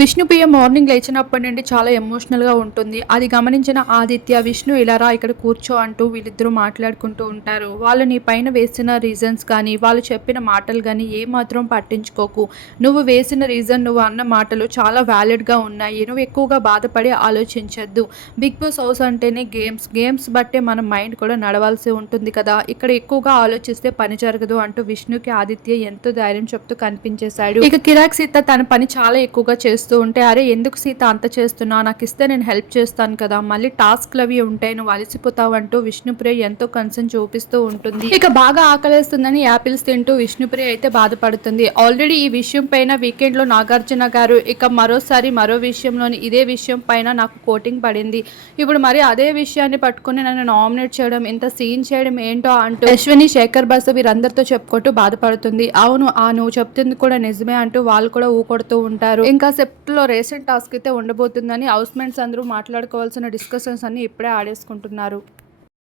Vishnupriya morning లేచినప్పటి నుండి చాలా ఎమోషనల్గా ఉంటుంది. అది గమనించిన ఆదిత్య విష్ణు ఇలా రా ఇక్కడ కూర్చో అంటూ వీళ్ళిద్దరూ మాట్లాడుకుంటూ ఉంటారు. వాళ్ళు నీ పైన వేసిన రీజన్స్ కానీ వాళ్ళు చెప్పిన మాటలు కానీ ఏమాత్రం పట్టించుకోకు. నువ్వు వేసిన రీజన్ నువ్వు అన్న మాటలు చాలా వ్యాలిడ్గా ఉన్నాయి. నువ్వు ఎక్కువగా బాధపడి ఆలోచించద్దు. బిగ్ బాస్ హౌస్ అంటేనే గేమ్స్ గేమ్స్ బట్టే మన మైండ్ కూడా నడవాల్సి ఉంటుంది కదా. ఇక్కడ ఎక్కువగా ఆలోచిస్తే పని జరగదు అంటూ విష్ణుకి ఆదిత్య ఎంతో ధైర్యం చెప్తూ కనిపించేశాడు. ఇక కిరాక్ సీత తన పని చాలా ఎక్కువగా చేస్తూ ఉంటే అరే ఎందుకు సీత అంత చేస్తున్నా? నాకు ఇస్తే నేను హెల్ప్ చేస్తాను కదా. మళ్ళీ టాస్క్లు అవి ఉంటాయి నువ్వు అలసిపోతావు అంటూ విష్ణుప్రియ ఎంతో కన్సర్న్ చూపిస్తూ ఉంటుంది. ఇక బాగా ఆకలేస్తుందని యాపిల్స్ తింటూ విష్ణుప్రియ అయితే బాధపడుతుంది. ఆల్రెడీ ఈ విషయం పైన వీకెండ్లో నాగార్జున గారు ఇక మరోసారి మరో విషయంలోని ఇదే విషయం పైన నాకు కోటింగ్ పడింది. ఇప్పుడు మరి అదే విషయాన్ని పట్టుకుని నన్ను నామినేట్ చేయడం ఇంత సీన్ చేయడం ఏంటో అంటూ అశ్విని శేఖర్ బాసు వీరందరితో చెప్పుకుంటూ బాధపడుతుంది. అవును ఆ నువ్వు చెప్తుంది కూడా నిజమే అంటూ వాళ్ళు కూడా ఊకొడుతూ ఉంటారు. ఇంకా ప్రాజెక్ట్లో రీసెంట్ టాస్క్ అయితే ఉండబోతుందని హౌస్మెంట్స్ అందరూ మాట్లాడుకోవాల్సిన డిస్కషన్స్ అన్ని ఇప్పుడే ఆడేసుకుంటున్నారు.